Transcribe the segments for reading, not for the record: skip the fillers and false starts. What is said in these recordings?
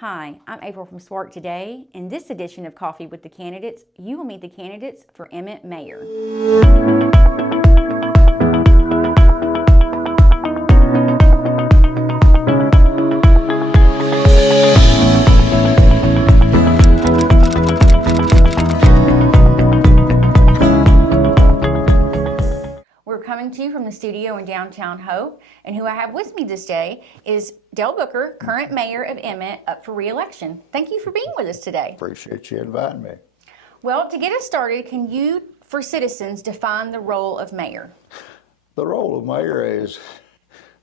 Hi, I'm April from Spark Today. In this edition of Coffee with the Candidates, you will meet the candidates for Emmet Mayor. We're coming to you from the studio in downtown Hope, and who I have with me this day is Dale Booker, current mayor of Emmet, up for re-election. Thank you for being with us today. Appreciate you inviting me. Well, to get us started, can you, for citizens, define the role of mayor? The role of mayor is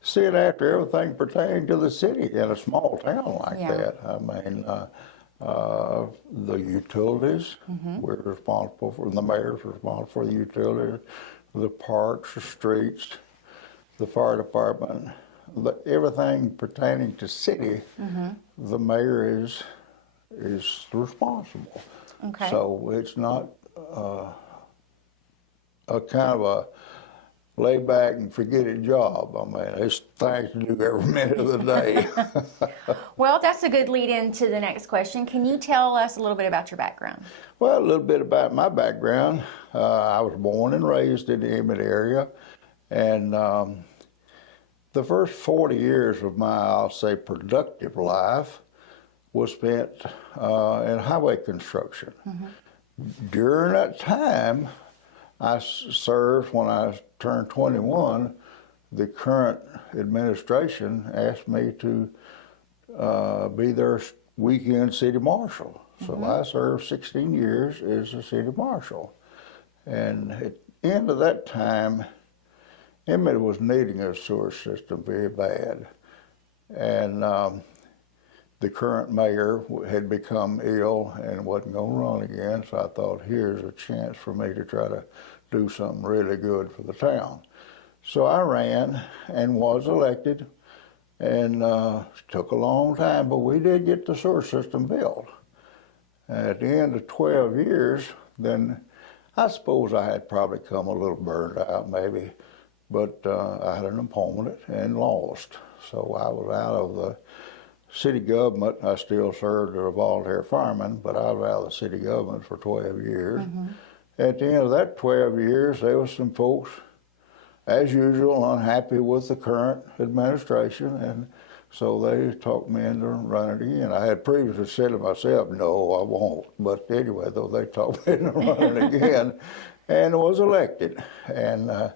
seeing after everything pertaining to the city in a small town like that. I mean, the utilities, we're responsible for, the mayor's responsible for the utilities, the parks, the streets, the fire department, everything pertaining to city, the mayor is responsible. Okay. So it's not a kind of a lay back and forget it job. I mean, there's things to do every minute of the day. Well, that's a good lead into the next question. Can you tell us a little bit about your background? Well, a little bit about my background. I was born and raised in the Emmet area, and the first 40 years of my, I'll say, productive life was spent in highway construction. During that time, I served, when I turned 21, the current administration asked me to be their weekend city marshal. So I served 16 years as a city marshal. And at the end of that time, Emmet was needing a sewer system very bad. And the current mayor had become ill and wasn't going to run again, so I thought, here's a chance for me to try to do something really good for the town. So I ran and was elected, and took a long time, but we did get the sewer system built. At the end of 12 years, then I suppose I had probably come a little burned out maybe, but I had an opponent and lost. So I was out of the city government. I still served as a volunteer fireman, but I was out of the city government for 12 years. At the end of that 12 years, there was some folks, as usual, unhappy with the current administration, and so they talked me into running again. I had previously said to myself, no, I won't. But anyway, though, they talked me into running again and was elected. And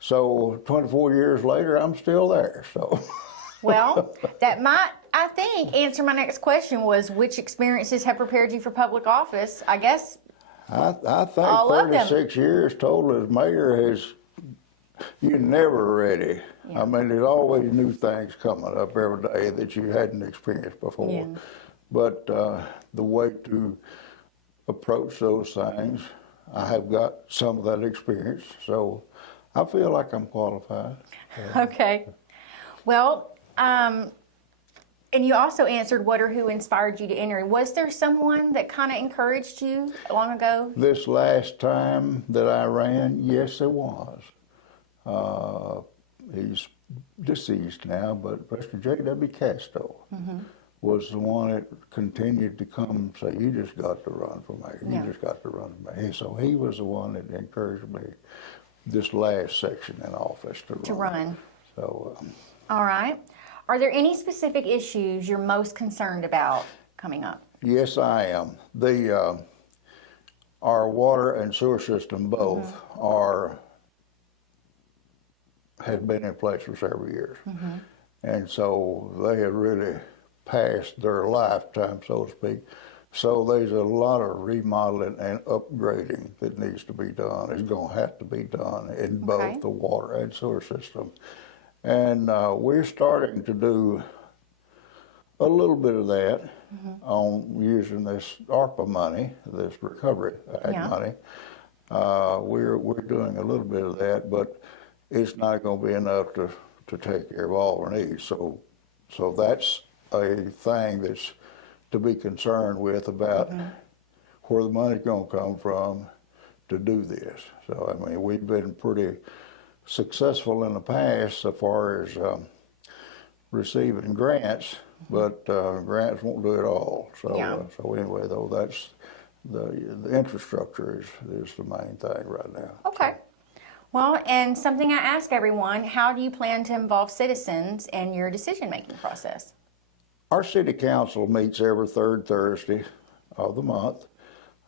so 24 years later, I'm still there. So. Well, that might, I think, answer my next question was, which experiences have prepared you for public office? I guess I think all 36 years total as mayor is, you're never ready. I mean, there's always new things coming up every day that you hadn't experienced before. But the way to approach those things, I have got some of that experience, so I feel like I'm qualified. Okay. Well, and you also answered what or who inspired you to enter. Was there someone that kind of encouraged you long ago? This last time that I ran, yes, there was. He's deceased now, but Mr. J.W. Casto was the one that continued to come and say, you just got to run for mayor. You just got to run for mayor. So he was the one that encouraged me this last section in office to run. So, all right. Are there any specific issues you're most concerned about coming up? Yes, I am. Our water and sewer system both have been in place for several years. And so they have really passed their lifetime, so to speak. So there's a lot of remodeling and upgrading that needs to be done. It's going to have to be done in both the water and sewer system. And we're starting to do a little bit of that on using this ARPA money, this Recovery Act money. We're doing a little bit of that, but it's not going to be enough to take care of all our needs. So that's a thing that's to be concerned with about where the money's going to come from to do this. So, I mean, we've been pretty successful in the past so far as receiving grants but grants won't do it all. So, Yeah. so anyway, though, that's the infrastructure is the main thing right now. Okay. Well, and something I ask everyone, how do you plan to involve citizens in your decision-making process? Our city council meets every third Thursday of the month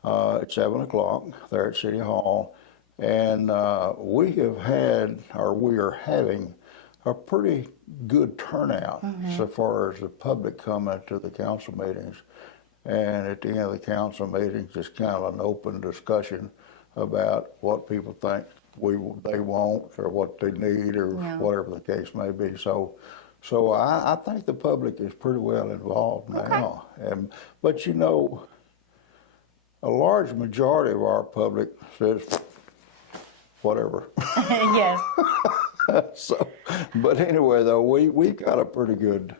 at 7 o'clock there at City Hall. And we have had, or we are having, a pretty good turnout so far as the public coming to the council meetings. And at the end of the council meetings, just kind of an open discussion about what people think they want or what they need or whatever the case may be. So I think the public is pretty well involved now. But you know, a large majority of our public says whatever. Yes. So, but anyway, though, we've got a pretty good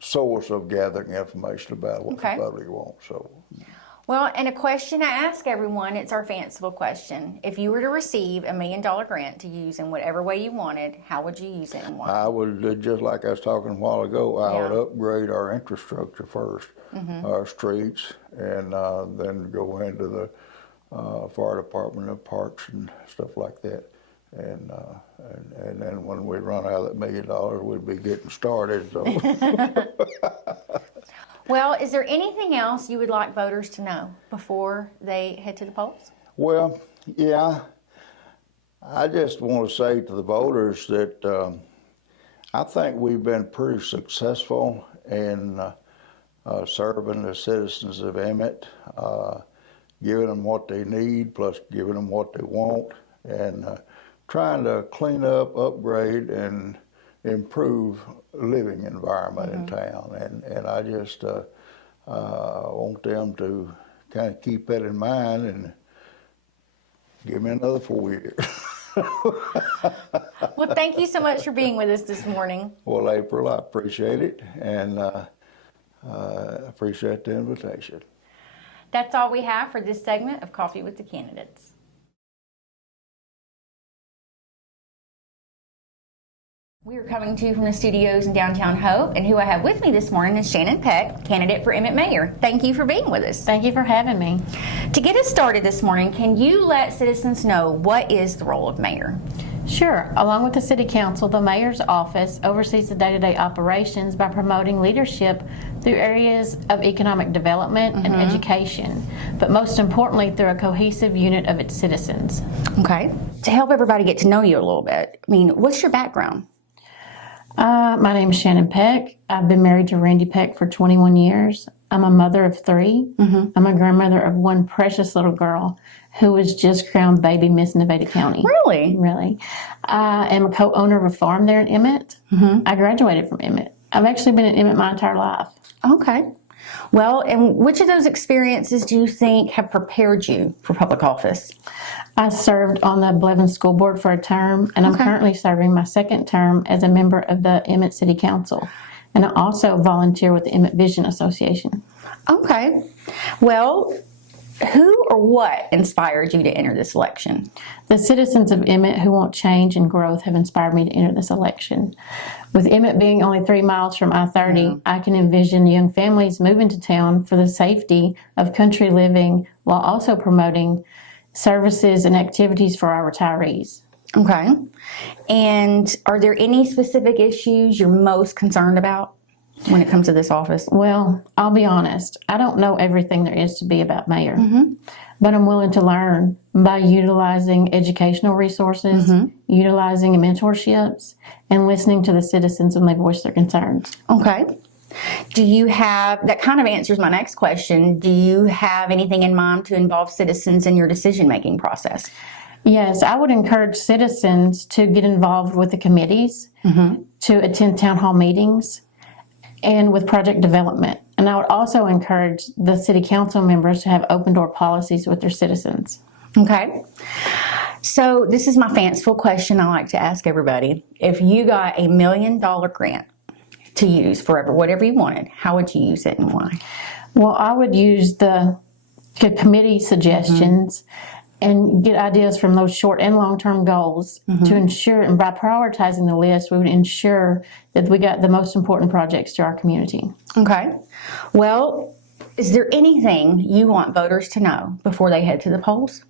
source of gathering information about what the public wants. So. Well, and a question I ask everyone, it's our fanciful question. If you were to receive $1 million grant to use in whatever way you wanted, how would you use it and why? I would, just like I was talking a while ago, I would upgrade our infrastructure first, our streets, and then go into the fire department and parks and stuff like that. And then when we run out of that $1 million, we'd be getting started. So. Well, is there anything else you would like voters to know before they head to the polls? Well, yeah. I just want to say to the voters that I think we've been pretty successful in serving the citizens of Emmet, giving them what they need, plus giving them what they want, and trying to clean up, upgrade, and improve living environment in town. And I just want them to kind of keep that in mind and give me another 4 years. Well, thank you so much for being with us this morning. Well, April, I appreciate it, and appreciate the invitation. That's all we have for this segment of Coffee with the Candidates. We are coming to you from the studios in downtown Hope, and who I have with me this morning is Shannon Peck, candidate for Emmet Mayor. Thank you for being with us. Thank you for having me. To get us started this morning, can you let citizens know what is the role of mayor? Sure. Along with the City Council, the Mayor's office oversees the day-to-day operations by promoting leadership through areas of economic development and education, but most importantly through a cohesive unit of its citizens. Okay. To help everybody get to know you a little bit, what's your background? My name is Shannon Peck. I've been married to Randy Peck for 21 years. I'm a mother of 3. I'm a grandmother of one precious little girl who was just crowned Baby Miss Nevada County. Really? Really. I am a co-owner of a farm there in Emmet. I graduated from Emmet. I've actually been in Emmet my entire life. Okay. Well, and which of those experiences do you think have prepared you for public office? I served on the Blevins School Board for a term, and I'm currently serving my second term as a member of the Emmet City Council. And I also volunteer with the Emmet Vision Association. Okay. Well, who or what inspired you to enter this election? The citizens of Emmet who want change and growth have inspired me to enter this election. With Emmet being only 3 miles from I-30, I can envision young families moving to town for the safety of country living while also promoting services and activities for our retirees. Okay. And are there any specific issues you're most concerned about when it comes to this office? Well, I'll be honest. I don't know everything there is to be about mayor, but I'm willing to learn by utilizing educational resources, utilizing mentorships, and listening to the citizens when they voice their concerns. Okay. Do you have, that kind of answers my next question, do you have anything in mind to involve citizens in your decision-making process? Yes, I would encourage citizens to get involved with the committees, to attend town hall meetings, and with project development. And I would also encourage the city council members to have open door policies with their citizens. Okay. So this is my fanciful question I like to ask everybody. If you got $1 million grant to use for whatever you wanted, how would you use it and why? Well, I would use the committee suggestions and get ideas from those short and long-term goals to ensure, and by prioritizing the list, we would ensure that we got the most important projects to our community. Okay. Well, is there anything you want voters to know before they head to the polls?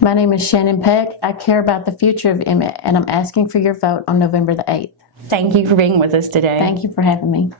My name is Shannon Peck. I care about the future of Emmet, and I'm asking for your vote on November the 8th. Thank you for being with us today. Thank you for having me.